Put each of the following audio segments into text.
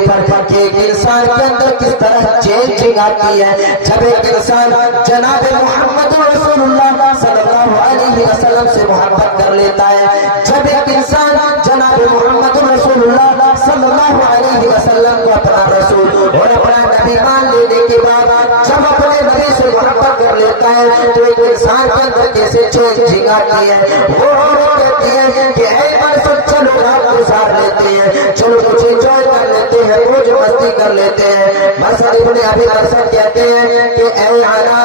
اوپر کہ ایک انسان کے اندر کس طرح چینجنگ آتی ہے جب ایک انسان جناب محمد رسول اللہ صلی اللہ علیہ وسلم سے محبت کر لیتا ہے، جب ایک انسان جناب محمد رسول اللہ صلی اللہ علیہ وسلم کو اپنا رسول اور اپنا نبی مان لینے کے بعد جب اپنے نبی سے محبت کر لیتا ہے تو ایک انسان کے اندر کیسے چینجنگ آتی ہے، وہ کہتی ہے کہ اے مرسل چلو رات گزار لیتے ہیں، چلو کچھ انجوائے کر لیتے ہیں، موج مستی کر لیتے ہیں۔ مرسل ابن ابی مرسل کہتے ہیں کہ اے علا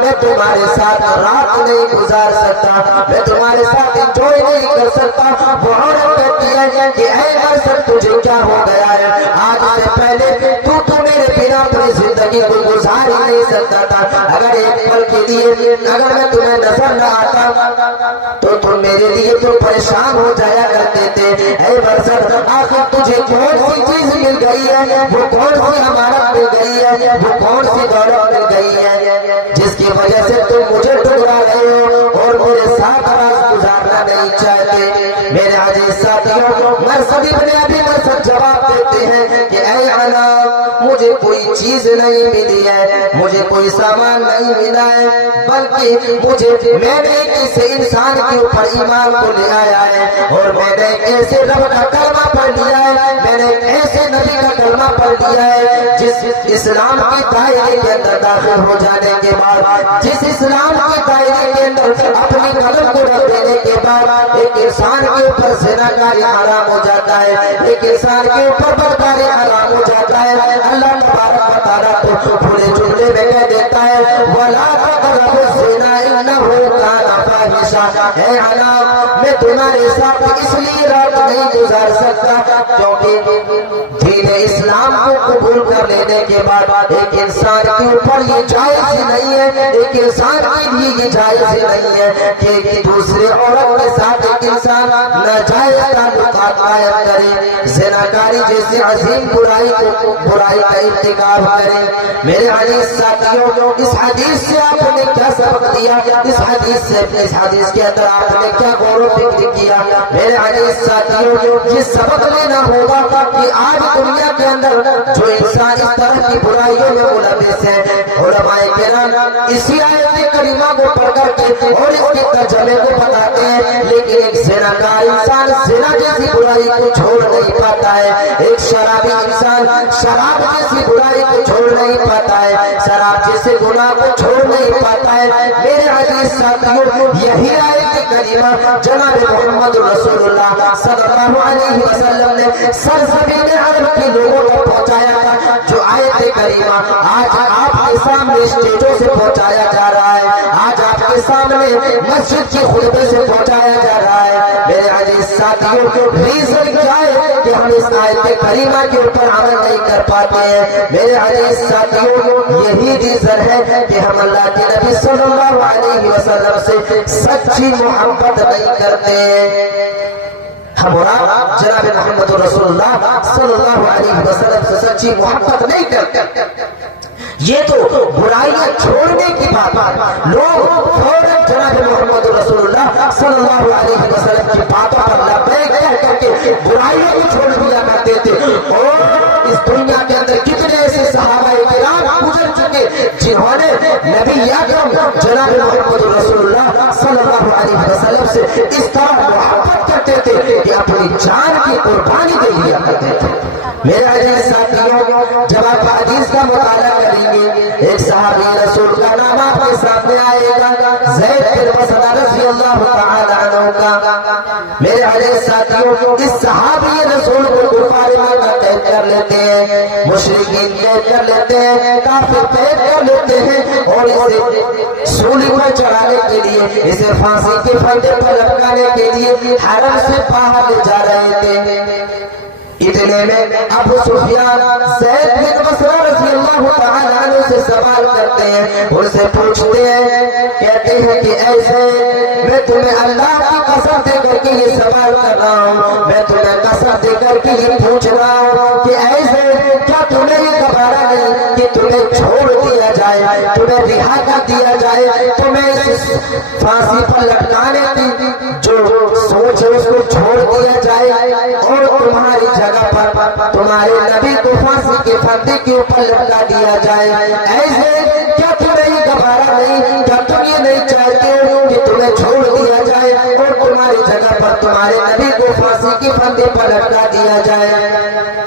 میں تمہارے ساتھ رات نہیں گزار سکتا، میں تمہارے ساتھ انجوائے نہیں کر سکتا۔ وہ عورت کہتی ہے کہ اے مرسل تجھے کیا ہو گیا ہے، آج سے پہلے تو میرے بنا اپنی زندگی کو گزار ہی نہیں سکتا تھا، اگر ایک پل کے لیے اگر میں تمہیں نظر نہ آتا تو تم میرے لیے تو پریشان ہو جایا کرتے تھے۔ اے مرسل آخر تجھے کون سی چیز مل گئی ہے، وہ کون سی امانت مل گئی ہے، وہ کون سی دولت مل گئی ہے جس کی وجہ سے تم مجھے ٹکرا رہے ہو اور میرے ساتھ رات گزارنا نہیں چاہتے۔ میرے عزیز ساتھیوں، مرسل ابن ابی مرسل جواب دیتے ہیں کہ اے علا مجھے کوئی چیز نہیں ملی ہے، مجھے کوئی سامان نہیں ملا ہے، بلکہ میں نے کسی انسان کے اوپر ایمان کو لے آیا ہے اور میں نے ایسے رب کا کلمہ پڑھ لیا ہے، میں نے ایسے نبی کا کلمہ پڑھ لیا ہے جس اسلام کے دائرے کے اندر داخل ہو جانے کے بعد، جس اسلام کے دائرے کے اندر اپنی قلم کو رکھ دینے کے بعد ایک انسان کے اوپر زناکاری حرام ہو جاتا ہے، ایک انسان کے اوپر بدکاری حرام ہو جاتا ہے۔ اللہ تبارک و تعالیٰ تو پورے جملے میں کہہ دیتا ہے وَلَا تَقْرَبُوا الزِّنَا إِنَّهُ كَانَ فَاحِشًا۔ اے علا میں تمہارے ساتھ اس لیے رات نہیں گزار سکتا کیونکہ دین اسلام کو قبول کر لینے کے بعد ایک انسان کے اوپر یہ جائز نہیں ہے، ایک انسان کے لیے یہ جائز نہیں ہے کہ دوسرے عورت کے ساتھ ایک انسان ناجائز تعلقات قائم کرے، زناکاری جیسے عظیم برائی کا ارتکاب کرے۔ میرے عزیز ساتھیوں، اس حدیث سے آپ نے کیا سبق دیا، اس حدیث کے اندر آپ نے کیا غور و فکر کیا؟ میرے عزیز ساتھیوں، یہ سبق لینا ہوگا کہ آج دنیا کے اندر جو انسان اس طرح کی برائیوں میں ملوث ہے، علماء کرام اسی آیت کریمہ کو پڑھ کر کے اور اس کے ترجمے کو بتاتے ہیں، لیکن ایک زناکار انسان زنا جیسی برائی کو چھوڑ نہیں پاتا ہے، ایک شرابی انسان شراب جیسی برائی کو چھوڑ نہیں پاتا ہے، شراب جیسے گناہ کو چھوڑ نہیں پاتا ہے۔ میرے عزیز ساتھیوں، یہی آیت کریمہ جناب محمد رسول اللہ صلی اللہ علیہ وسلم نے سرزمین عرب کے لوگوں کو پہنچایا تھا، جو آیت کریمہ آج آپ کے سامنے اسٹیجوں سے پہنچایا جا رہا ہے، آج آپ کے سامنے مسجد کی خطبے سے پہنچایا جا رہا ہے۔ میرے عزیز ساتھیوں، ریزن کیا ہے کہ ہم اس آیت کریمہ کے اوپر عمل نہیں کر پاتے ہیں؟ میرے عزیز ساتھیوں، یہی ریزن ہے کہ ہم اللہ کے نبی صلی اللہ علیہ وسلم سے سچی محبت نہیں کرتے۔ ہم جناب محمد رسول اللہ صلی اللہ علیہ وسلم سے سچی محبت نہیں کرتے۔ یہ تو برائیاں چھوڑنے کی بات، لوگ فوراً جناب محمد رسول اللہ صلی اللہ علیہ وسلم کی باتوں پر لبیک کہہ کر کے برائیوں کو چھوڑ دیا کرتے تھے، اور اس دنیا کے اندر کتنے ایسے صحابہ کرام گزر چکے جنہوں نے نبی اکرم جناب محمد رسول اللہ صلی اللہ علیہ وسلم سے اس طرح محبت کرتے تھے کہ اپنی جان کی قربانی دے دیا کرتے تھے۔ میرے عزیز ساتھیوں، جب آپ حدیث کا مطالعہ کریں گے، ایک صحابی رسول کا نام آپ کے سامنے آئے گا، زید بن مسعود رضی اللہ تعالی عنہ کا۔ میرے عزیز ساتھیوں، اس صحابی رسول کو کفار مکہ قید کر لیتے ہیں، مشرکین قید کر لیتے ہیں، کافر قید کر لیتے ہیں، اور اسے سولی پر چڑھانے کے لیے، اسے پھانسی کے پھندے پر لٹکانے کے لیے حرم سے باہر لے جا رہے تھے۔ اتنے میں ابو سفیان زید بن مسعود رضی اللہ تعالی عنہ سے سوال کرتے ہیں، ان سے پوچھتے ہیں، کہتے ہیں کہ ایسے میں تمہیں اللہ کی قسم دے کر کے یہ سوال کر رہا ہوں، میں تمہیں قسم دے کر کے یہ پوچھ رہا ہوں کہ ایسے کیا تمہیں یہ گھبرا نہیں کہ تمہیں چھوڑ دیا جائے، تمہیں رہا کر دیا جائے، تمہیں اس پھانسی پر لٹکانے کی جو سوچ ہے اس کو چھوڑ دیا جائے اور تمہاری جگہ پر تمہارے نبی کو پھانسی کے پھندے کے اوپر لٹکا دیا جائے، ایسے کیا تمہیں گوارا نہیں، کیا تم یہ نہیں چاہتے کہ تمہیں چھوڑ دیا جائے اور تمہاری جگہ پر تمہارے نبی کو پھانسی کے پھندے پر لٹکا دیا جائے؟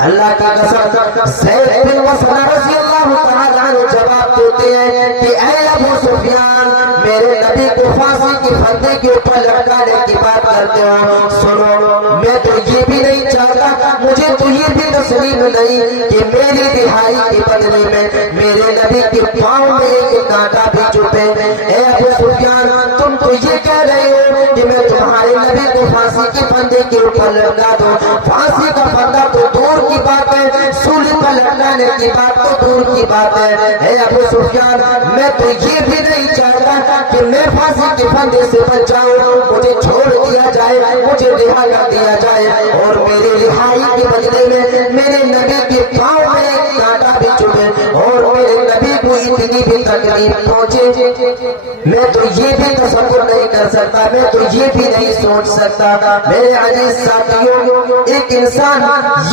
اللہ کی قسم زید بن وسلہ رضی اللہ تعالیٰ عنہ جواب دیتے ہیں کہ اے ابو سفیان، میرے نبی کو پھانسی کے پھندے کے اوپر لٹکانے کی بات کرتے ہو، سنو میں تو یہ بھی نہیں چاہتا، مجھے تو یہ بھی تسلیم نہیں کہ میری رہائی کے بدلے میں میرے نبی کے پاؤں میں ایک کانٹا بھی چبھے۔ اے ابو سفیان، تم تو یہ کہہ رہے ہو کہ میں تمہارے نبی کو پھانسی کے پھندے کے اوپر لٹکا دوں، پھانسی کا پھندا تو دور کی بات ہے، سولی پر لٹکانے کی بات تو دور کی بات ہے۔ اے ابو سفیان، میں تو یہ بھی نہیں چاہتا کہ میں پھانسی کے پھندے سے بچ جاؤں، مجھے چھوڑ دیا جائے، مجھے رہا کر دیا جائے اور میرے رہائی کے بدلے میں میرے نبی کے پاؤں میں ایک کانٹا بھی چبھے اور میرے نبی کو اتنی بھی تکلیف پہنچے۔ میں تو یہ بھی تصور نہیں کر سکتا، میں تو یہ بھی نہیں سوچ سکتا۔ میرے عزیز ساتھیوں، ایک انسان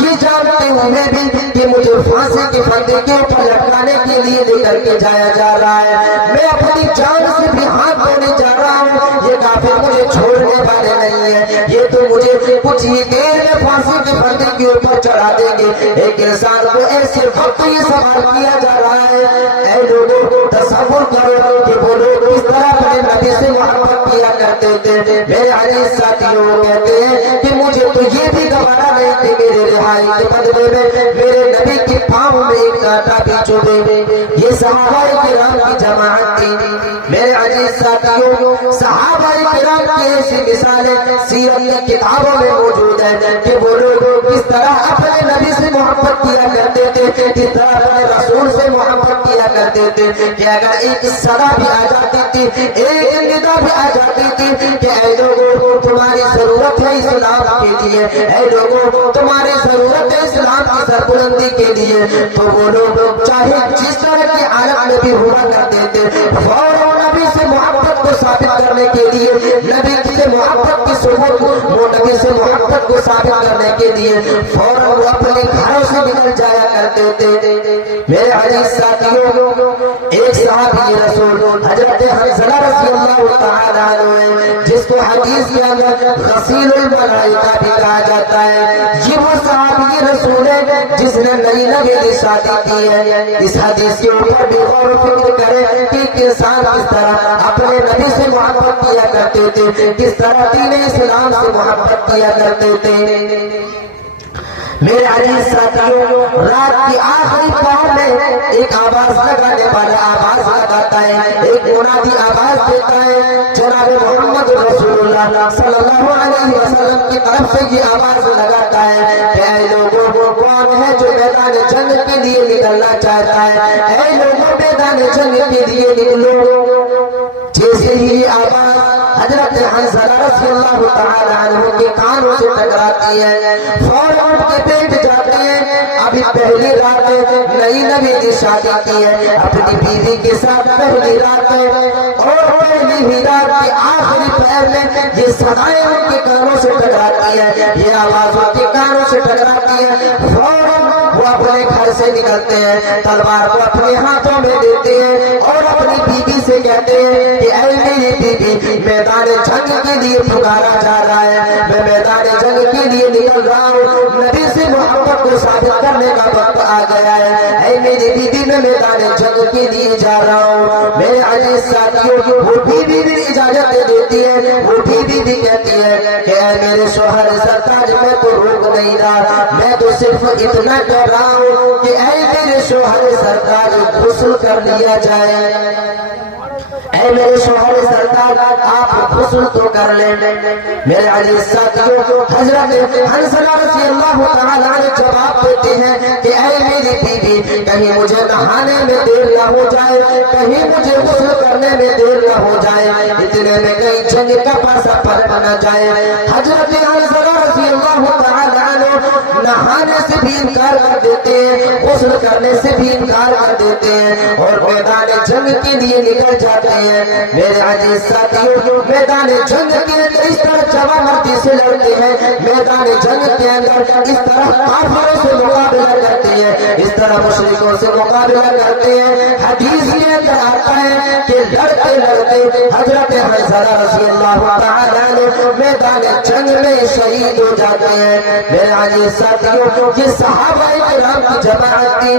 یہ جانتے ہوئے بھی کہ مجھے پھانسی کے پھندے کے اوپر لٹکانے کے لیے لے کر کے جایا جا رہا ہے، میں اپنی جان سے بھی ہاتھ دھونے جا رہا ہوں، یہ کافر مجھے چھوڑنے والے نہیں ہے، یہ تو مجھے کچھ ہی دیر میں پھانسی کے پھندے کے اوپر چڑھا دیں گے۔ ایک انسان کو ایسے وقت یہ سوال کیا جا رہا ہے، اے لوگوں تصور کرو کہ وہ لوگ اس طرح اپنے نبی سے محبت کیا کرتے تھے۔ میرے عزیز ساتھیوں کہتے ہیں کہ مجھے تو یہ بھی گوارا نہیں تھی میرے رہائی کے بدلے میں میرے نبی کے پاؤں میں ایک کانٹا بھی چبھے۔ یہ صحابہ کرام کی جماعت تھی۔ میرے عزیز ساتھیوں، صحابہ کرام کی ایسی مثالیں سیرت کی کتابوں میں موجود ہے کہ وہ لوگ کس طرح اپنے نبی سے محبت کیا کرتے تھے، کس طرح اپنے رسول سے محبت کیا کرتے تھے کہ اگر ایک صدا بھی آ جاتی تھی، ایک ندا بھی آ جاتی تھی کہ اے لوگوں تمہاری ضرورت ہے اسلام کے لیے، اے لوگوں تمہاری ضرورت ہے اسلام کی سربلندی کے لیے، تو وہ لوگ چاہے جس طرح کی عالم میں بھی ہوا کرتے تھے، فوراً نبی سے محبت کو ثابت کرنے کے لیے، نبی سے محبت کی ثبوت، وہ نبی سے محبت کو ثابت کرنے کے لیے فوراً وہ اپنے گھروں سے نکل جایا کرتے تھے۔ میرے عزیز ساتھیوں، ایک صحابی رسول حضرت حنظلہ رضی اللہ تعالی عنہ، جس کو حدیث کے اندر غسیل الملائکہ بھی کہا جاتا ہے، یہ وہ صحابی رسول ہے جس نے نئی نبی کی شادی کی ہے۔ اس حدیث کے اوپر بھی غور و فکر کرے کہ ایک انسان کس طرح اپنے نبی سے محبت کیا کرتے تھے، کس طرح دین اسلام سے محبت کیا کرتے تھے۔ میرے عزیز ساتھیوں، رات کی آخری پہر میں ایک آواز لگانے والا آواز لگاتا ہے، ایک منادی آواز دیتا ہے، جناب محمد رسول اللہ صلی اللہ علیہ وسلم کی طرف سے یہ آواز لگاتا ہے کہ اے لوگوں کون ہے جو میدان جنگ کے لیے نکلنا چاہتا ہے، اے لوگوں میدان جنگ کے لیے نکلو۔ جیسے ہی آواز حضرت حنظلہ رضی اللہ تعالی عنہ کے کانوں سے ٹکراتی ہے، فوراً اٹھ کے بیٹھ جاتے ہیں۔ ابھی پہلی رات نئی نبی کی شادی کی ہے، اپنی بیوی کے ساتھ پہلی رات ہے اور پہلی ہی رات کی آخری پہر میں یہ صدائیں ان کے کانوں سے ٹکراتی ہے، یہ آواز ان کے کانوں سے ٹکراتی ہے، فوراً وہ اپنے گھر سے نکلتے ہیں، تلوار کو اپنے ہاتھوں میں دیتے ہیں اور اپنی بیوی سے کہتے ہیں کہ اے میری بیوی، میدان جنگ کے لیے پکارا جا رہا ہے، میں میدان جنگ کے لیے نکل رہا ہوں، نبی سے محبت کو ثابت کرنے کا وقت آ گیا ہے، اے میری بیوی میں میدان جنگ کے لیے جا رہا ہوں۔ میرے عزیز ساتھیوں، وہ بیوی بھی اجازت دیتی ہے، وہ بیوی بھی کہتی ہے کہ اے میرے شوہر سرتاج، میں تو روک نہیں رہا، میں تو صرف اتنا کہہ رہا ہوں کہ اے میرے شوہر سرتاج غسل کر لیا جائے، اے میرے شوہر سرکار آپ غسل تو کر لیں۔ میرے عزیز ساتھیوں، حضرت حنظلہ رضی اللہ تعالی عنہ جواب دیتے ہیں کہ اے میری بیوی، کہیں مجھے نہانے میں دیر نہ ہو جائے، کہیں مجھے غسل کرنے میں دیر نہ ہو جائے، اتنے میں کہیں جنگ کا پاسا پلٹ نہ جائے۔ حضرت حنظلہ رضی اللہ تعالی عنہ نہانے سے بھی انکار کر دیتے ہیں، غسل کرنے سے بھی انکار کر دیتے ہیں اور میدان جنگ کے لیے نکل جاتے ہیں۔ میرے عزیز ساتھیوں، میدان جنگ کے اندر اس طرح جوان مردی سے لڑتے ہیں، میدان جنگ کے اندر اس طرح کافروں سے مقابلہ کرتے ہیں، اس طرح مشرکوں سے مقابلہ کرتے ہیں۔ حدیث کے اندر آتا ہے کہ لڑتے لڑتے حضرت حنظلہ رضی اللہ تعالیٰ عنہ میدان جنگ میں شہید ہو جاتے ہیں۔ میرے عزیز ساتھیوں، یہ صحابہ کرام کی جماعت تھی،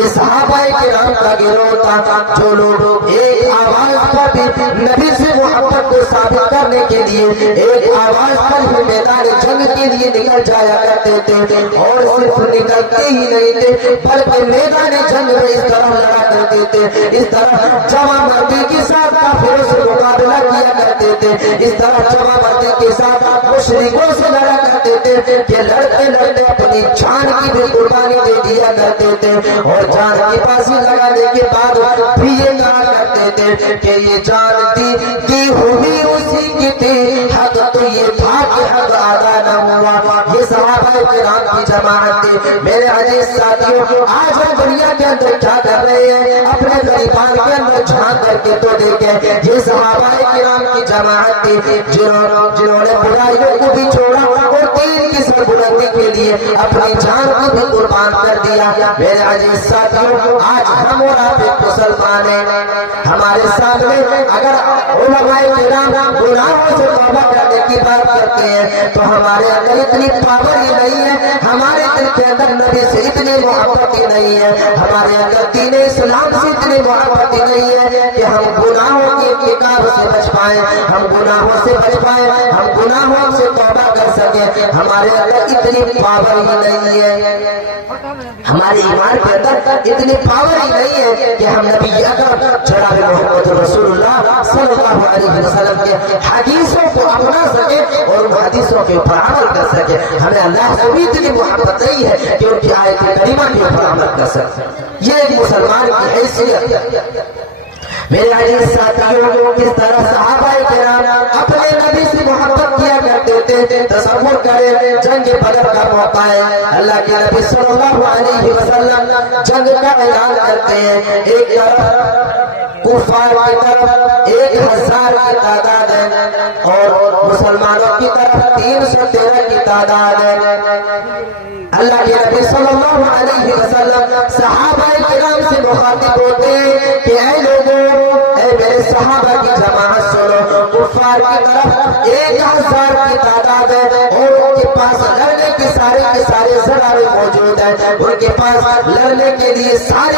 یہ صحابہ کرام کا گروہ تھا، جو لوگ ایک آواز پر بھی نبی سے محبت کو ثابت کرنے کے لیے ایک آواز پر بھی میدان جنگ کے لیے نکل جایا کرتے تھے، اور صرف نکلتے ہی نہیں تھے بلکہ میدان جنگ میں اس طرح لڑا کرتے تھے، اس طرح جوان مردی کے ساتھ کافروں سے مقابلہ کیا کرتے تھے، اس طرح جوان مردی کے ساتھ مشرکوں سے لڑا کرتے تھے کہ لڑتے لڑتے اپنی جان کی بھی قربانی دے دیا کرتے تھے، اور جان کی پاسی لگانے کے بعد بھی یہ کہا کرتے تھے کہ یہ جان دی ہوئی اسی کی تھی، حق تو یہ تھا کہ حق ادا نہ ہوا۔ یہ صحابہ کرام کی جماعت تھی۔ میرے عزیز ساتھیوں، آج ہم دنیا کے اندر کیا کر رہے ہیں؟ اپنے غریبان کے اندر جھانک کر کے تو دیکھیں، یہ صحابہ کرام کی جماعت تھی جنہوں نے برائیوں کو بھی چھوڑا اور دین کی سربلندی کے لیے اپنی جان کو بھی قربان کر دیا۔ میرے عزیز ساتھیوں، آج ہم اور آپ ایک مسلمان ہیں، ہمارے سامنے اگر علماء کرام گناہوں سے توبہ کرنے کی بات کرتے ہیں تو ہمارے اندر اتنی پاور ہی نہیں ہے، ہمارے دل کے اندر نبی سے اتنی محبت ہی نہیں ہے، ہمارے اندر دین اسلام سے اتنی محبت ہی نہیں ہے کہ ہم گناہوں کے ارتکاب سے بچ پائیں، ہم گناہوں سے بچ پائیں، ہم گناہوں سے توبہ کر سکیں۔ ہمارے اندر اتنی پاور ہی نہیں ہے، ہمارے ایمان کے اندر اتنی پاور ہی نہیں ہے کہ ہم نبی اکرم جناب محمد رسول اللہ صلی اللہ علیہ وسلم کے حدیثوں کو اپنا سکے اور ان حدیثوں کے اوپر عمل کر سکے۔ ہمیں اللہ سے بھی اتنی محبت نہیں ہے کہ ان کی آیت کریمہ کے اوپر عمل کر سکے۔ یہ ایک مسلمان کی حیثیت۔ میرے عزیز ساتھیوں، کس طرح صحابہ کرام اپنے نبی سے محبت کیا کرتے تھے۔ تصور کریں، جنگ بدر کا موقع ہے، اللہ کے نبی صلی اللہ علیہ وسلم جنگ کا اعلان کرتے ہیں، ایک طرف کفار کی طرف 1000 کی تعداد ہے اور مسلمانوں کی طرف 313 کی تعداد ہے۔ اللہ کے نبی صلی اللہ علیہ وسلم صحابہ کرام سے مخاطب ہوتے ہیں کہ اے لوگوں، اے میرے صحابہ کی جماعت سنو، کفار کی طرف 1000 کی تعداد ہے اور ان کے پاس لڑنے کے سارے سرارے موجود ہیں، ان کے پاس لڑنے کے لیے ساری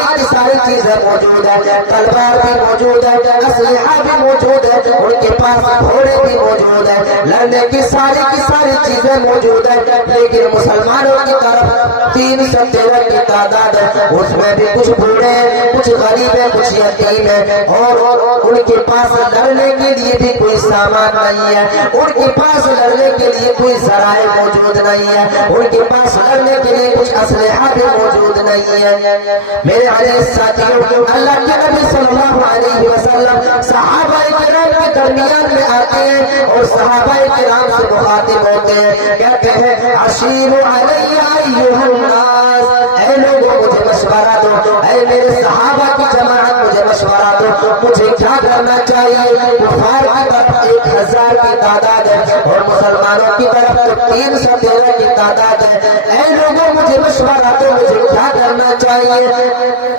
چیزیں موجود ہیں، تلوار بھی موجود ہے، اسلحہ بھی موجود ہے، ان کے پاس گھوڑے بھی موجود ہیں، لڑنے کی ساری چیزیں موجود ہیں، لیکن مسلمانوں کی طرف 313 کی تعداد ہے، اس میں بھی کچھ بوڑھے ہیں، کچھ غریب ہیں، کچھ یتیم ہیں، اور ان کے پاس لڑنے کے لیے بھی کوئی سامان نہیں ہے، ان کے پاس لڑنے کے لیے کوئی ذرائع موجود نہیں ہے، ان کے پاس لڑنے کے لیے کچھ اسلحہ بھی موجود نہیں ہے۔ میرے عزیز ساتھیوں، اللہ کے نبی صلی اللہ علیہ وسلم صحابہ کرام کے درمیان میں آتے ہیں اور صحابہ کرام سے مخاطب ہوتے ہیں، کہتے ہیں عشیر علیہ ایھا الناس، اے لوگوں مجھے مشورہ دو، اے میرے صحابہ کی جماعت مجھے مشورہ دو، مجھے کیا کرنا چاہیے؟ کفار کی طرف 1000 کی تعداد ہے اور مسلمانوں کی طرف 313 کی تعداد ہے، اے لوگوں مجھے مشورہ دو، مجھے کیا کرنا چاہیے؟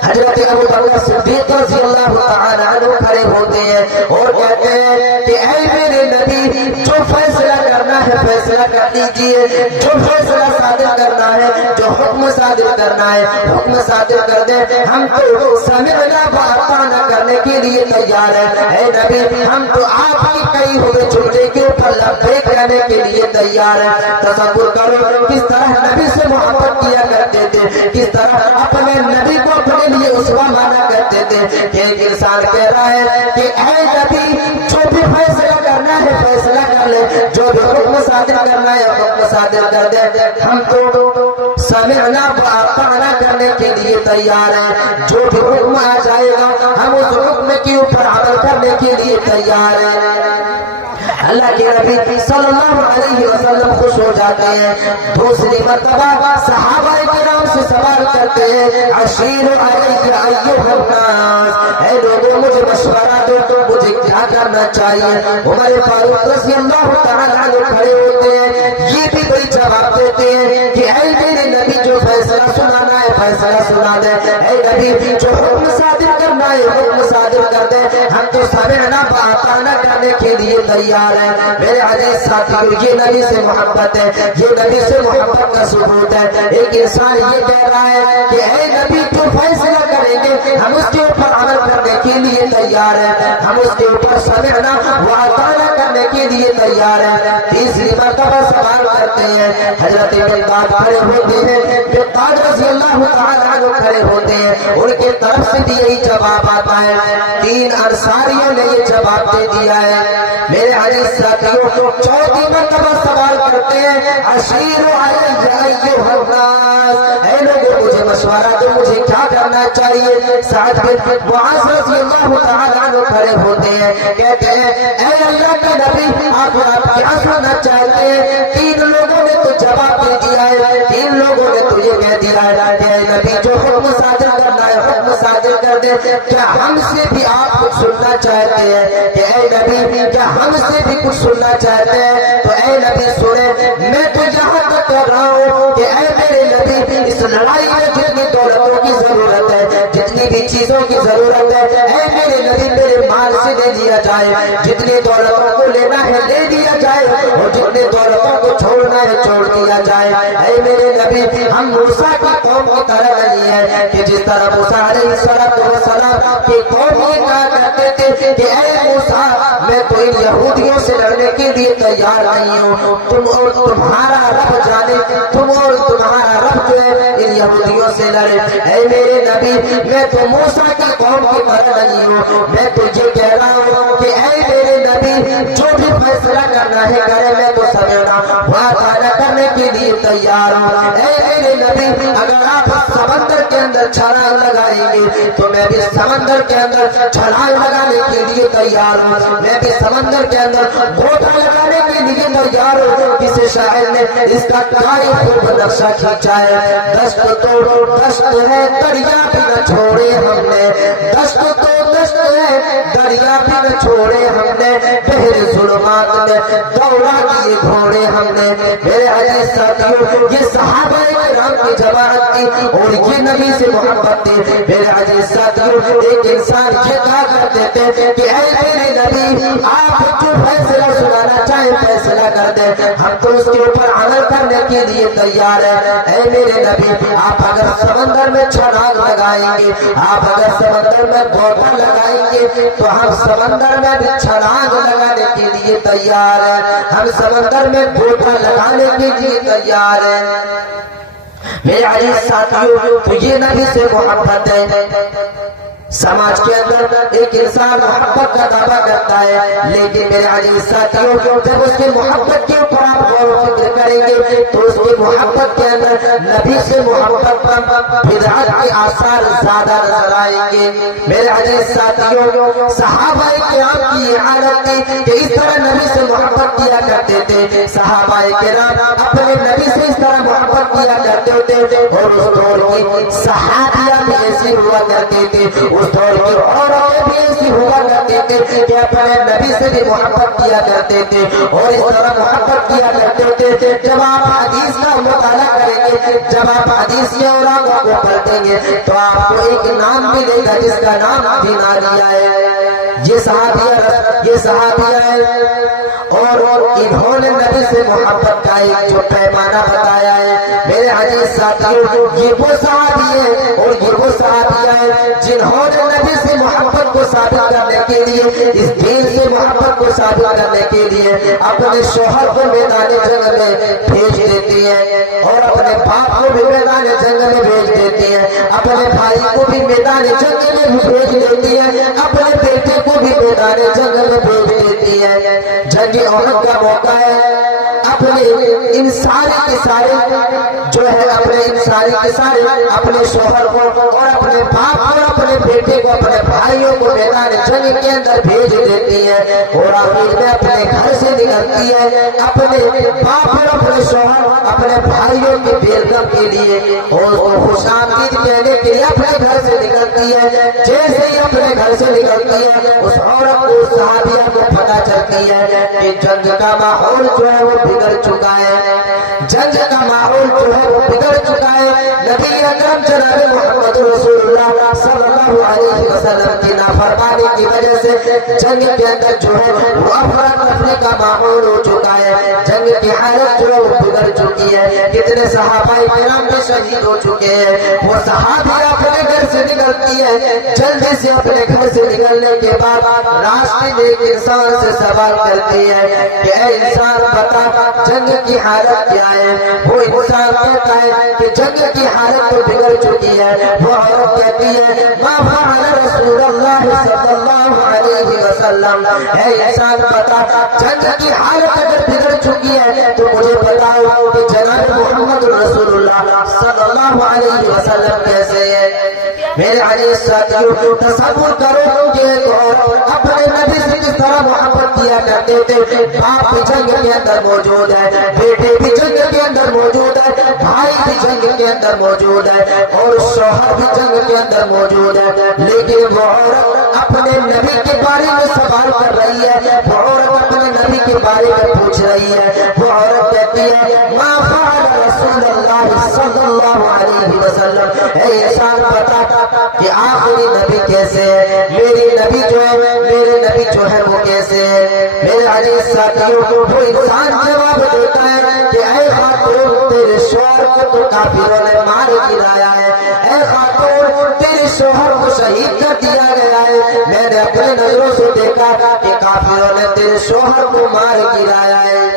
حضرت ابو بکر صدیق رضی اللہ تعالی عنہ کھڑے ہوتے ہیں اور کہتے ہیں کہ اے میرے نبی، جو فیصلہ کرنا ہے فیصلہ کر دیجئے، جو فیصلہ صادر کرنا ہے، جو حکم صادر کرنا ہے حکم صادر کر دیں، ہم تو سمعنا واطعنا کرنے کے لیے تیار ہیں۔ اے نبی، ہم تو آپ کی کہی ہوئے جملے کے اوپر لبیک کہنے کے لیے تیار ہیں۔ تصور کرو کس طرح نبی سے محبت کیا کرتے تھے، کس طرح اپنے نبی کو اپنے لیے اسوہ مانا کرتے تھے کہ ایک انسان کہہ رہا ہے کہ اے نبی، جو بھی فیصلہ کرنا ہے فیصلہ کر لے، جو بھی حکم صادر کرنا ہے حکم صادر کر دے، ہم تو سمعنا واطعنا کرنے کے لیے تیار ہیں، جو بھی حکم آ جائے گا ہم اس حکم کے اوپر عمل کرنے کے لیے تیار ہیں۔ اللہ کے نبی صلی اللہ علیہ وسلم خوش ہو جاتے ہیں. دوسری مرتبہ صحابہ کرام سے سوال کرتے ہیں اشیر علیک ایھا الناس، اے لوگوں مجھے مشورہ دو تو مجھے کیا کرنا چاہیے. عمر فاروق رضی اللہ تعالی عنہ کھڑے ہوتے ہیں، یہ بھی کوئی جواب دیتے ہیں کہ اے میرے نبی جو فیصلہ سنانا ہے فیصلہ سنا دے، اے نبی جو حکم صادر کرنا ہے حکم صادر کر دے، ہم تو سمعنا وأطعنا کرنے کے لیے تیار ہیں. میرے عزیز ساتھیو، یہ نبی سے محبت ہے، یہ نبی سے محبت کا ثبوت ہے. ایک انسان یہ کہہ رہا ہے کہ اے نبی جو فیصلہ کریں گے ہم اس کے اوپر عمل کرنے کے لیے تیار ہیں، ہم اس کے اوپر سمعنا وأطعنا کرنے کے لیے تیار ہیں. تیسری مرتبہ سوال کرتے ہیں، حضرت مقداد کھڑے ہوتے ہیں، مقداد رضی اللہ تعالی عنہ کھڑے ہوتے ہیں، ان کے طرف سے بھی یہی جواب آتا ہے. تین انصاریوں نے یہ جواب دے دیا ہے. میرے عزیز ساتھیوں، چوتھی مرتبہ سوال کرتے ہیں اشیر علیک ایھا الناس، اے لوگوں مجھے مشورہ دو مجھے کیا کرنا چاہیے. سعد بن معاذ رضی اللہ تعالی عنہ کھڑے ہوتے ہیں، کہتے ہیں اے اللہ کے نبی آپ کیا سننا چاہتے ہیں. تین لوگوں نے تو جواب دے دیا ہے، تین لوگوں نے تو یہ کہہ دیا ہے کہ اے نبی جو حکم صادر کرنا ہے حکم صادر کر دے. کیا ہم سے بھی آپ کچھ سننا چاہتے ہیں کہ اے نبی کیا ہم سے بھی کچھ سننا چاہتے ہیں؟ تو اے نبی سنیں، میں تو یہاں تک کر رہا ہوں کہ اے میرے نبی اس لڑائی میں جتنی دولتوں کی ضرورت ہے جتنی بھی چیزوں کی ضرورت ہے اے میرے نبی میرے مال سے دے دیا جائے، جتنی دولتوں کو لینا ہے لے دیا جائے اور جتنے دولتوں کو چھوڑنا ہے چھوڑ دیا جائے. اے میرے نبی ہم موسیٰ کی قوم کی طرح نہیں ہے کہ جس طرح موسیٰ علیہ السلام کی قوم یہ کہا کرتے تھے کہ اے موسیٰ میں تو ان یہودیوں سے لڑنے کے لیے تیار نہیں ہوں، تم اور تمہارا رب جانے، تم اور تمہارا رب جو ہے ان یہودیوں سے لڑے. اے میرے نبی میں تو موسیٰ کی قوم کی طرح نہیں ہوں، میں تو یہ کہہ رہا ہوں کہ اے میرے نبی جو بھی فیصلہ کرنا ہے کرے، میں تو سمجھنا وعدہ کرنے کے لیے تیار ہوں. اے میرے نبی اگر آپ سمندر کے اندر چھلانگ لگائیں گے تو میں بھی سمندر کے اندر چھلانگ لگانے کے لیے تیار ہوں، میں بھی سمندر کے اندر گوٹا لگانے کے لیے تیار ہوں. کسی شاعر نے اس کا خوب نقشہ کھینچا ہے، دشت تو دشت ہے دریا بھی نہ چھوڑے ہم نے، دشت تو دشت ہے دریا بھی نہ چھوڑے ہم نے، بحر ظلمات میں دوڑا کیے گھوڑے ہم نے. میرے عزیز ساتھیوں، یہ صحابہ کرام کی جماعت تھی اور یہ نبی سے محبت تھی. میرے عزیز ساتھیوں، ایک انسان یہ کہا کرتے تھے کہ اے میرے نبی آپ جو فیصلہ سنانا چاہیں فیصلہ کر دیں، ہم تو اس کے اوپر عمل کرنے کے لیے تیار ہیں. اے میرے نبی آپ اگر سمندر میں چھلانگ لگائیں گے، آپ اگر سمندر میں گوٹا لگائیں گے تو ہم سمندر میں بھی چھلانگ لگانے کے لیے تیار ہیں، ہم سمندر میں گوٹا لگانے کے لیے تیار ہیں. میرے عزیز ساتھیوں، تو یہ نبی سے محبت ہے. سماج کے اندر ایک انسان محبت کا دعویٰ کرتا ہے، لیکن میرے عزیز ساتھیوں جب اس کی محبت کے اوپر آپ غور و فکر کریں گے تو اس کی محبت کے اندر نبی سے محبت پر بدعت کے آثار زیادہ نظر آئیں گے. میرے عزیز ساتھیوں، صحابہ کرام کی یہ حالت تھی کہ اس طرح نبی سے محبت کیا کرتے تھے. صحابہ کرام اپنے نبی سے اس طرح محبت کیا کرتے تھے اور اس دور کی صحابیہ بھی ایسی ہوا کرتے تھے، اس دور کی عورتیں بھی ایسی ہوا کرتے تھے کہ اپنے نبی سے بھی محبت کیا کرتے تھے اور اس طرح محبت کیا کرتے تھے. جب آپ حدیث کا مطالعہ کریں گے، جب آپ حدیث کے اوراقوں کو پڑھیں گے تو آپ کو ایک نام ملے گا جس کا نام ابھی نہ لیا ہے. یہ صحابیہ ہے اور انہوں نے نبی سے محبت کا ایک جو پیمانہ بتایا ہے. میرے عزیز ساتھیوں، یہ وہ صحابی ہے اور یہ وہ صحابیہ ہے جنہوں نے نبی سے محبت کو ثابت کرنے کے لیے، اس دین سے محبت کو ثابت کرنے کے لیے اپنے شوہر کو میدان جنگ میں بھیج دیتی ہیں اور اپنے باپ کو بھی میدان جنگ میں بھیج دیتی ہیں، اپنے بھائی کو بھی میدان جنگ میں بھی بھیج دیتی ہیں، اپنے بیٹے کو بھی میدان جنگ میں بھیج دیتی ہے. جنگ احد کا موقع ہے، اپنے اپنے انسانی کے سارے جو ہے اپنے انسانی کے سارے اپنے شوہر کو اور اپنے باپ اور اپنے بیٹے کو اپنے بھائیوں کو میدان جنگ کے اندر بھیج دیتی ہے اور آخر میں اپنے گھر سے نکلتی ہے اپنے باپ اور اپنے شوہر اپنے بھائیوں کے ویلکم کے لیے اور خوش آمدید کہنے کے لیے اپنے گھر سے نکلتی ہے. جیسے ہی اپنے گھر سے نکلتی ہے اس عورت کو صحابیہ کو پتہ چلتی ہے کہ جنگ کا ماحول جو ہے وہ بگڑ چکا ہے, جنگ کا ماحول جو ہے وہ بگڑ چکا ہے. نبی اکرم جناب محمد رسول اللہ صلی اللہ علیہ وسلم کی نافرمانی کی وجہ سے جنگ کے اندر جو ہے وہ افراتفری کا ماحول ہو چکا ہے, جنگ کی حالت جو ہے وہ بگڑ چکی ہے. کتنے صحابہ کرام بھی شہید ہو چکے ہیں. وہ صحابی اپنے گھر سے نکلتی ہے, جلدی سے اپنے گھر سے نکلنے کے بعد راستے میں ایک انسان سے سوال کرتی ہے کہ اے انسان بتا جنگ کی حالت کیا ہے. وہ انسان کہتا ہے کہ جنگ کی حالت تو بگڑ چکی ہے. وہ عورت کہتی ہے ما فعل رسول اللہ صلی اللہ علیہ وسلم, اے انسان بتا جنگ کی حالت اگر بگڑ چکی ہے تو مجھے بتاؤ کہ جناب محمد رسول اللہ صلی اللہ علیہ وسلم کیسے ہے. میرے عزیز ساتھیوں تصور کرو کہ ایک عورت اپنے نبی سے کس طرح محبت کیا کرتے تھے. باپ بھی جنگ کے اندر موجود ہے, بیٹے بھی جنگ کے اندر موجود ہے, بھائی بھی جنگ کے اندر موجود ہے اور شوہر بھی جنگ کے اندر موجود ہے. لیکن وہ عورت اپنے نبی کے بارے میں سوال کر رہی ہے, وہ عورت اپنے نبی کے بارے میں پوچھ رہی ہے. وہ عورت کہتی ہے ما فعل رسول اللہ صلی اللہ علیہ وسلم, اے انسان بتا کہ آخری نبی کیسے ہے, میری نبی جو ہے میرے نبی جو ہے وہ کیسے ہے. میرے عزیز ساتھیوں وہ انسان جواب دیتا ہے کہ اے خاتون تیرے شوہر کو تو کافروں نے مار گرایا ہے, اے خاتون تیرے شوہر کو شہید کر دیا گیا ہے. میں نے اپنے نظروں سے دیکھا کہ کافروں نے تیرے شوہر کو مار گرایا ہے.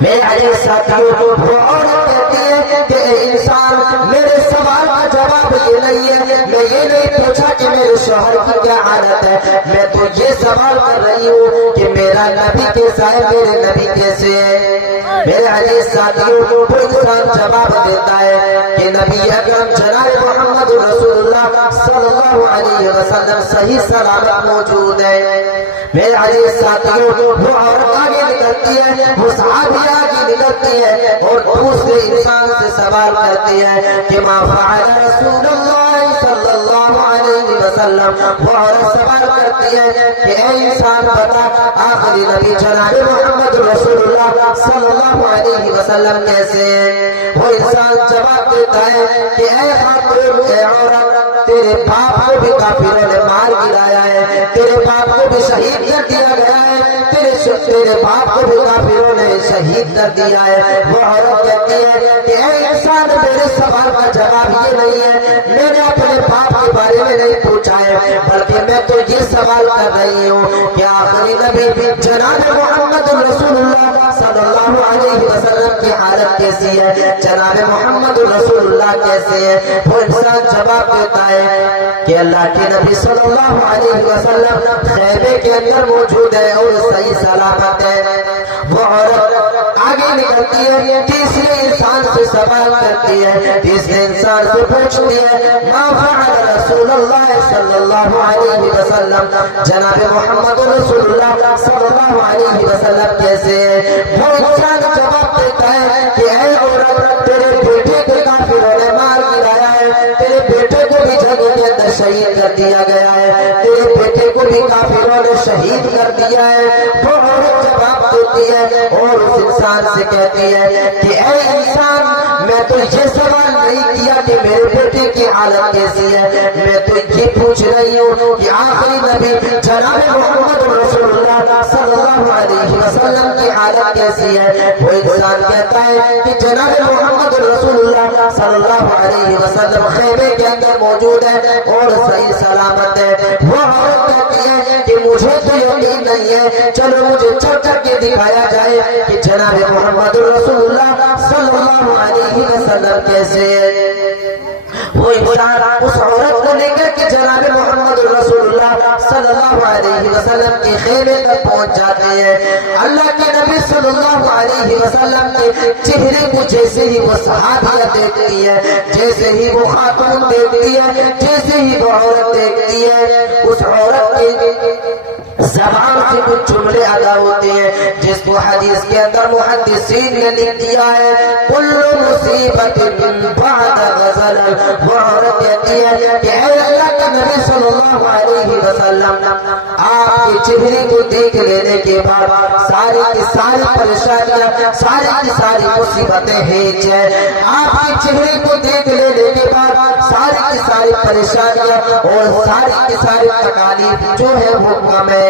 میرے عزیز ساتھیوں وہ عورت کہتی ہے کہ اے انسان میرے سوال کا جواب یہ نہیں ہے, میں یہ نہیں پوچھا کہ میرے شوہر کی کیا حالت ہے, میں تو یہ سوال کر رہی ہوں کہ میرا نبی کیسا ہے, میرے نبی کیسے ہے. میرے عزیز ساتھیوں وہ انسان جواب دیتا ہے کہ نبی اکرم جناب محمد رسول اللہ صلی اللہ علیہ وسلم صحیح سلامت موجود ہے. میرے عزیز ساتھیوں وہ عورت آگے نکلتی ہے, وہ صحابی آگے نکلتی ہے اور دوسرے انسان سے سوال کرتی ہے کہ ما فعل رسول اللہ صلی اللہ علیہ وسلم. وہ عورت سوال کرتی ہے کہ اے انسان بتا آخری نبی جناب محمد رسول اللہ صلی اللہ علیہ وسلم کیسے ہے. وہ انسان جواب دیتا ہے کہ اے خاتون اے عورت تیرے باپ کو بھی کافروں نے مار گرایا ہے, تیرے باپ کو بھی شہید کر دیا گیا ہے, تیرے باپ کو بھی کافروں نے شہید کر دیا ہے. وہ عورت کہتی ہے کہ اے انسان میرے سوال کا جواب یہ نہیں ہے, میں نے اپنے باپ کے بارے میں نہیں پوچھا ہے, بلکہ میں تو یہ سوال کر رہی ہوں کہ آخری نبی جناب محمد رسول اللہ صلی اللہ علیہ وسلم کی حالت کیسی ہے, جناب محمد رسول اللہ کیسے ہے. وہ انسان جواب دیتا ہے کہ اللہ کے نبی صلی اللہ علیہ وسلم خیمے کے اندر موجود ہے اور صحیح سلامت ہے. وہ عورت آگے نکلتی ہے, تیسرے انسان سے سوال کرتی ہے, تیسرے انسان سے پوچھتی ہے ما فعل رسول اللہ صلی اللہ علیہ وسلم, جناب محمد رسول اللہ صلی اللہ علیہ وسلم کیسے ہے. وہ انسان جواب دیتا ہے کہ اے عورت تیرے بیٹے کو کافروں نے مار گرایا ہے, تیرے بیٹے کو بھی جنگ کے اندر شہید کر دیا گیا ہے, تیرے بیٹے کو بھی کافروں نے شہید کر دیا ہے. وہ عورت جواب دیتی ہے اور اس انسان سے کہتی ہے کہ اے انسان میں تو یہ سوال نہیں کیا کہ میرے بیٹے کی حالت کیسی ہے, میں تو یہ پوچھ رہی ہوں کہ آخری نبی جناب محمد رسول اللہ صلی اللہ علیہ وسلم کی حالت کیسی ہے. وہ انسان کہتا ہے کہ جناب محمد رسول اللہ صلی اللہ علیہ وسلم خیمے کے اندر موجود ہے اور صحیح سلامت ہے. وہ عورت کہتی ہے کہ مجھے تو یقین نہیں ہے, چلو مجھے چل کر کے دکھایا جائے کہ جناب محمد رسول اللہ صلی اللہ علیہ وسلم کیسے ہے. وہ انسان اس عورت کو لے کر کے جناب محمد رسول اللہ صلی اللہ علیہ وسلم وسلم کے خیمے تک پہنچ جاتے ہیں. اللہ کے نبی صلی اللہ علیہ وسلم کے چہرے کو جیسے ہی وہ صحابیہ دیکھتی ہے, جیسے ہی وہ خاتون دیکھتی ہے, جیسے ہی وہ عورت دیکھتی ہے, اس عورت کے زبان سے کچھ جملے ادا ہوتے ہیں جس کو حدیث کے اندر محدثین نے لکھ دیا ہے, کل مصیبت بعد غزل. وہ عورت کہتی ہے کہ اے اللہ کے نبی صلی اللہ علیہ وسلم, آپ کے چہرے کو دیکھ لینے کے بعد ساری کی ساری پریشانیاں, ساری کی ساری مصیبتیں ہیچ ہیں. آپ کے چہرے کو دیکھ لینے کے بعد ساری کی ساری پریشانیاں اور ساری کی ساری تکالیف جو ہے وہ کم ہے.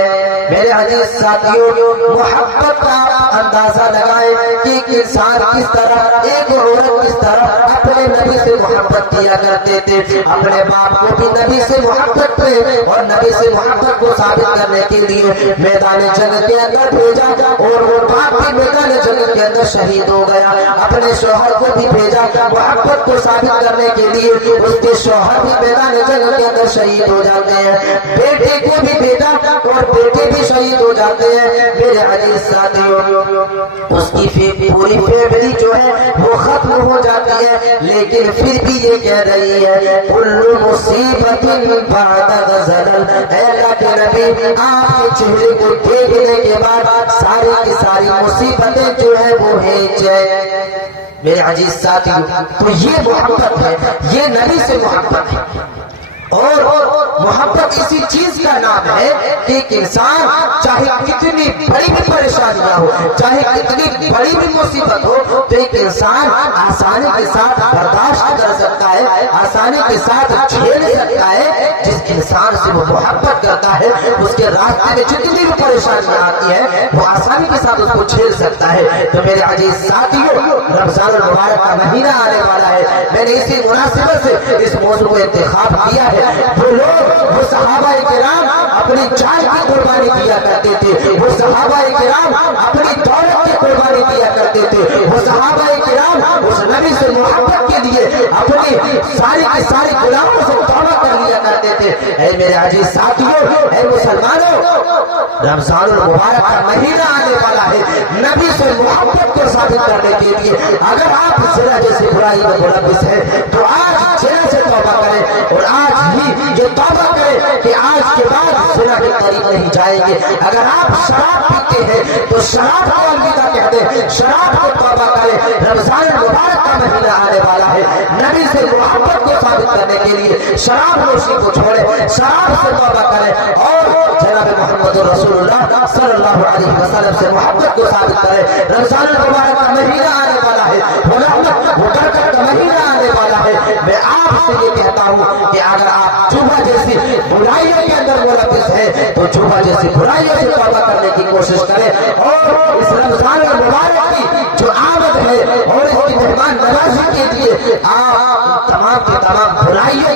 میرے عزیز ساتھیوں, محبت کا اندازہ لگائے کہ ایک انسان کس طرح, ایک عورت کس طرح اپنے نبی سے محبت کیا کرتے تھے. اپنے باپ کو بھی نبی سے محبت پہ اور نبی سے محبت کو ثابت کرنے کے لیے میدان جنگ کے اندر بھیجا, اور وہ باپ بھی میدان جنگ کے اندر شہید ہو گیا. اپنے شوہر کو بھی بھیجا محبت کو ثابت کرنے کے لیے, اس کے شوہر بھی میدان جنگ کے اندر شہید ہو جاتے ہیں. بیٹے کو بھی بھیجا اور بیٹے بھی شہید ہو جاتے ہیں. میرے عزیز ساتھیوں, اس کی پوری فیملی جو ہے وہ ختم ہو جاتی ہے, لیکن پھر بھی یہ کہہ رہی ہے کل مصیبت بعد غزل. اے اللہ کے نبی, آپ کے چہرے کو دیکھنے کے بعد ساری کی ساری مصیبتیں جو ہے وہ ہیچ ہے. میرے عزیز ساتھیوں, تو یہ محبت ہے, یہ نبی سے محبت ہے. اور محبت اسی چیز کا نام ہے کہ ایک انسان چاہے کتنی بڑی بھی پریشانیاں ہو, چاہے کتنی بڑی بھی مصیبت ہو, تو ایک انسان آسانی کے ساتھ برداشت کر سکتا ہے, آسانی کے ساتھ جھیل سکتا ہے. جس انسان سے وہ محبت کرتا ہے اس کے راستے میں جتنی بھی پریشانیاں آتی ہیں وہ آسانی کے ساتھ اس کو جھیل سکتا ہے. تو میرے عزیز ساتھیوں, رمضان المبارک کا مہینہ آنے والا ہے. میں نے اسی مناسبت سے اس موضوع کو انتخاب کیا ہے. وہ لوگ, وہ صحابہ کرام اپنی جان کی قربانی دیا کرتے تھے, وہ صحابہ کرام اپنی دولت کی قربانی دیا کرتے تھے, وہ صحابہ کرام اس نبی سے محبت کے لیے اپنی ساری کی ساری غلاموں سے توبہ کر لیا کرتے تھے. اے میرے عزیز ساتھیوں, اے مسلمانوں, رمضان المبارک کا مہینہ آنے والا ہے. نبی سے محبت کو ثابت کرنے کے لیے اگر آپ زنا جیسی برائی میں ملوث ہیں تو آج زنا سے توبہ کریں, اور آج ہی یہ توبہ کریں کہ آج کے بعد زنا کے قریب نہیں جائیں گے. اگر آپ شراب پیتے ہیں تو شراب کو الوداع کہہ دیں, شراب کو توبہ کریں. رمضان المبارک کا مہینہ آنے والا ہے. نبی سے محبت کو ثابت کرنے کے لیے شراب نوشی کو چھوڑیں, شراب سے توبہ کریں, اور جناب محمد رسول اللہ صلی اللہ علیہ وسلم سے محبت کو ثابت کریں. رمضان المبارک کا مہینہ آنے والا ہے, برکت کا مہینہ آنے والا ہے. میں آپ سے یہ کہتا ہوں کہ اگر آپ جوہ جیسی برائیوں کے اندر ملوث ہیں تو جوہ جیسی برائیوں سے توبہ کرنے کی کوشش کریں, اور اس رمضان المبارک کی جو آمد ہے اور اس کی مہمان نوازی کے لیے آپ تمام کی تمام برائیوں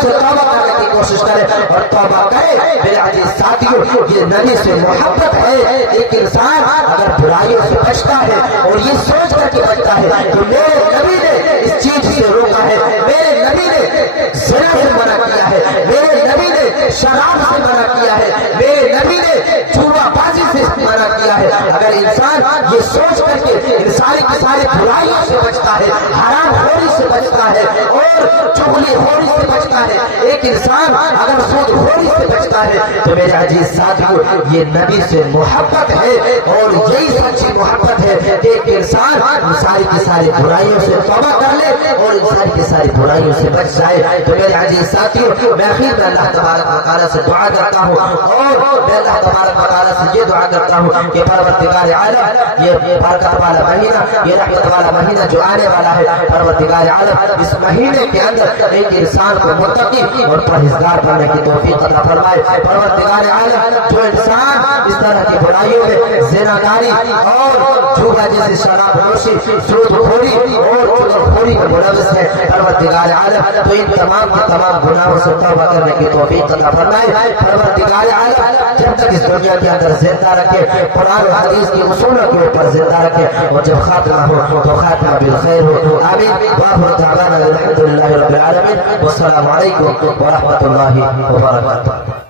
سے توبہ کرنے کی کوشش کریں اور توبہ کریں. میرے عزیز ساتھیوں, یہ نبی سے محبت ہے. ایک انسان اگر برائیوں سے بچتا ہے اور یہ سوچ کر کے بچتا ہے تو میرے نبی نے اس چیز سے روکا ہے, میرے نبی نے زنا سے منع کیا ہے, میرے نبی نے شراب سے منع کیا ہے, میرے نبی نے جوا بازی سے منع کیا ہے. اگر انسان یہ سوچ کر کے ان ساری برائیوں سے بچتا ہے, حرام خوری سے بچتا ہے اور چغلی خوری سے بچتا ہے, ایک انسان اگر سود خوری سے بچتا ہے تو میرے عزیز ساتھیوں, یہ نبی سے محبت ہے. اور یہی سچی محبت ہے کہ ایک انسان ان ساری کی ساری برائیوں سے توبہ کر لے اور ان ساری کی ساری برائیوں سے بچ جائے. تو میرے عزیز ساتھیوں, میں آخر میں اللہ تبارک و تعالیٰ سے دعا کرتا ہوں, اور میں اللہ تبارک و تعالیٰ سے یہ دعا کرتا ہوں کہ پروردگار عالم, یہ برکت والا مہینہ, یہ رحمت والا مہینہ جو آنے والا ہے, پروردگار عالم اس مہینے کے اندر ایک انسان کو متقی اور پرہیزگار بننے کی توفیق عطا فرمائے. پروردگار عالم جو انسان اس طرح کی برائیوں میں زناگاری اور جھوٹا جیسی شراب نوشی, سود خوری اور چغل خوری میں ملوث ہے, پروردگار عالم تو ان تمام کے تمام گناہوں سے توبہ کرنے کی توفیق عطا فرمائے. پروردگار عالم جب تک اس دنیا کے اندر زندہ رکھے, قرآن و حدیث کی اصولوں کے اوپر زندہ رکھے, اور جب خاتمہ ہو تو خاتمہ بالخیر ہو. آمین. وآخر دعوانا الحمد للہ رب العالمین, والسلام علیکم ورحمۃ اللہ وبرکاتہ.